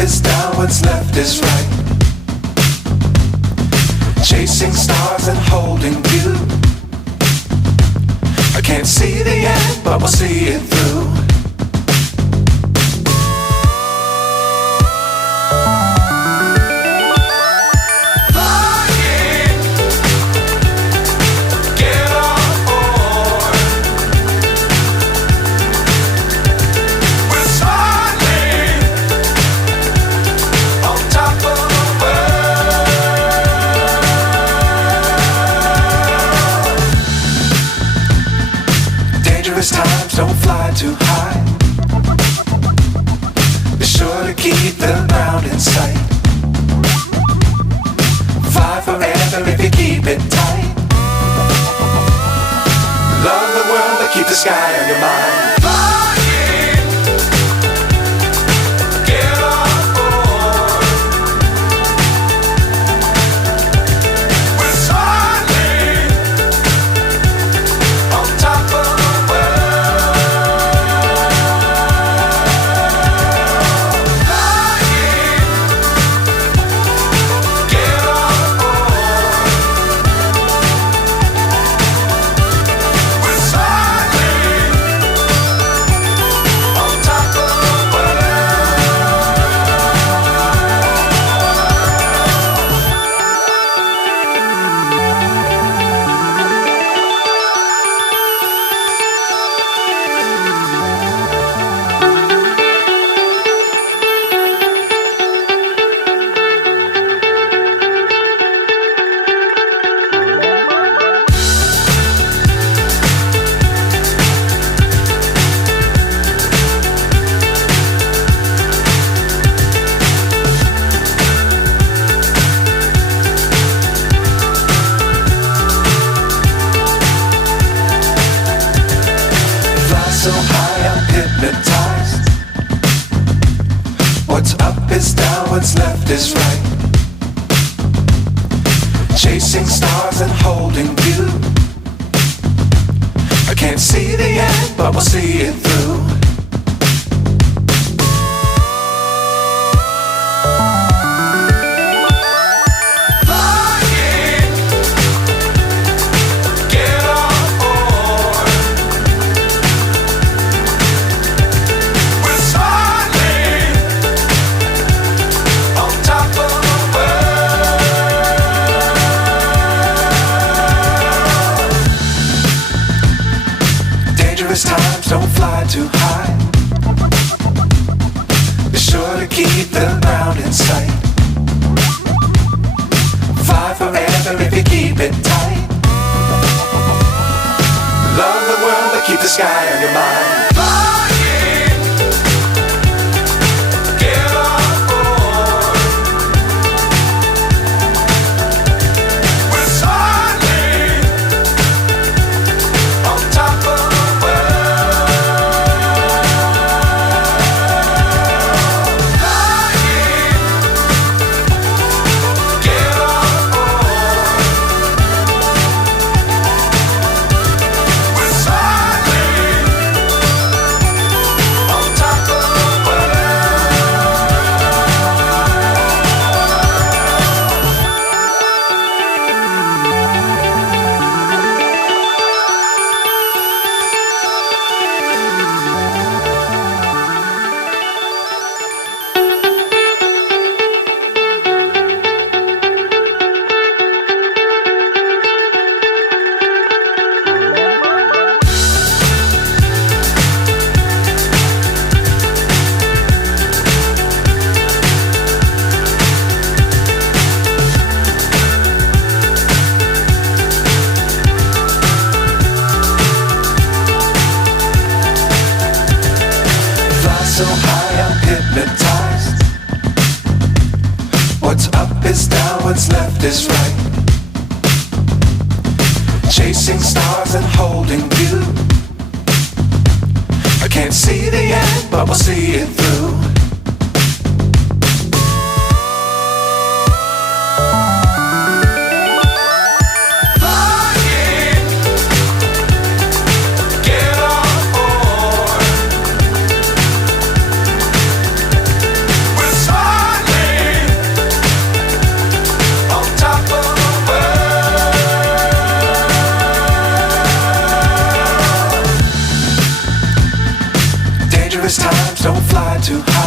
is down, what's left is right. Chasing stars and holding you. I can't see the end, but we'll see it through. Times don't fly too high. Be sure to keep the ground in sight. Fly forever if you keep it tight. Love the world but keep the sky on your mind. So high I'm hypnotized. What's up is down, what's left is right. Chasing stars and holding you. I can't see the end, but we'll see it through. Times don't fly too high. Be sure to keep the ground in sight. Fly forever if you keep it tight. Love the world but keep the sky on your mind. So high I'm hypnotized. What's up is down, what's left is right. Chasing stars and holding you. I can't see the end, but we'll see it through. We're to hide.